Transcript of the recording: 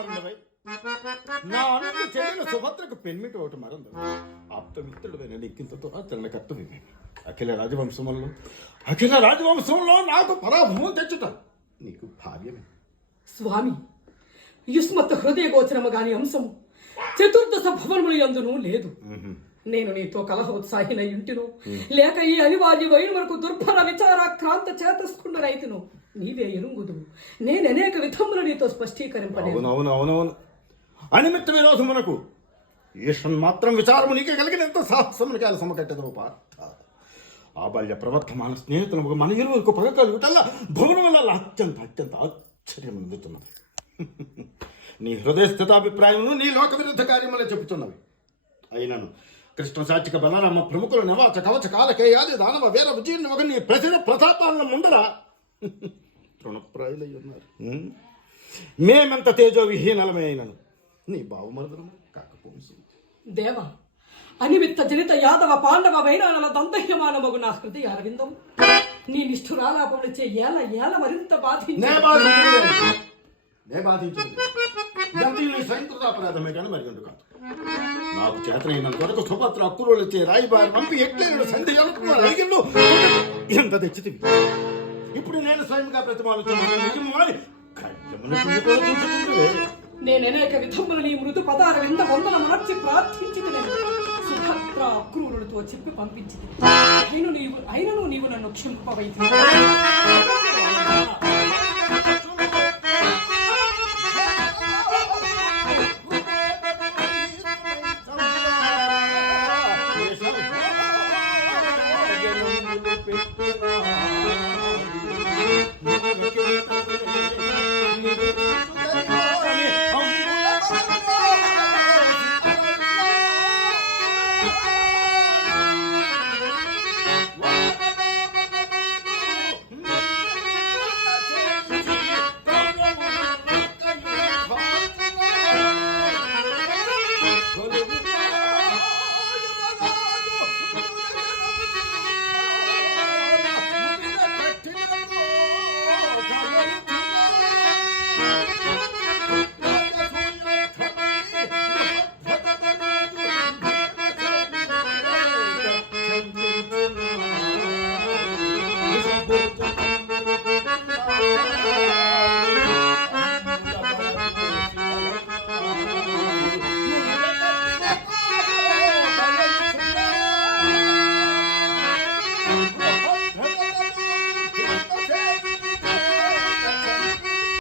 కుమారుడవై నా అన్నకు చెల్లెల సుభద్రకు పెన్మిటి ఒకటి మరందు ఆప్తమిత్రుడైన నీకింతతో ఆచరణ కర్తవ్యమే. అఖిల రాజవంశంలో నాకు పరాభవం తెచ్చుట నీకు భావ్యమే. స్వామి, యుష్మత్ హృదయ గోచరము గాని అంశము చతుర్దశ భవనములు యందును లేదు. నేను నీతో కలహ ఉత్సాహిన ఇంటిను లేక ఈ అనివార్యమైన వరకు దుర్భర విచారాక్రాంత చేతస్కుండనైతును నీవే ఎరుంగుదు. నేను అనేక విధములు నీతో స్పష్టీకరింపలేదు. అవునవునవునవును అనిమిత్త విరోధమునకు ఈశ్వన్ మాత్రం విచారము నీకే కలిగినంత సాహసమునికి ఆయన సమకట్టదు పార్థ. ఆబాల్య ప్రవర్తమాన స్నేహితులకు మన ఇరువులకు పగ కలుగుటల్లా భవనం వల్ల అత్యంత ఆశ్చర్యం అందుతున్నది. నీ హృదయ స్థితాభిప్రాయమును నీ లోక విరుద్ధ కార్యములే చెబుతున్నవి. అయినను కృష్ణ సాచిక బలరామ ప్రముఖులు నివాచ కవచ కాలకేయాది దానవ వీర విజయుని ఒక నీ ప్రజల ప్రతాపాలను ముందర తృణప్రాయులై ఉన్నారు. మేమెంత తేజో విహీనలమే అయినను నీ బావమరుదరము కాకపోవచ్చు. దేవ, అనిమిత్త జనిత యాదవ పాండవ వైరాణల దంతహ్యమానమగు నా హృదయ అరవిందం నీ నిష్ఠురాలాపములచే ఏల మరింత స్వయంకృతాపరాధమే కానీ మరి కాదు. నాకు చేతనైనంత వరకు సుభద్ర అక్కురోళ్ళొచ్చే రాయిబారి పంపి ఎట్లైన సంధి అడిగిండు ఎంత తెచ్చితివి. ఇప్పుడు నేను స్వయంగా ప్రతిమాలుతున్నాను. నేను అనేక విధములు నీ మృదు పదార వింద వందన మార్చి ప్రార్థించి సుభద్ర అక్రూరులతో చెప్పి పంపించింది. అయినను నీవు నన్ను క్షమింపవైతే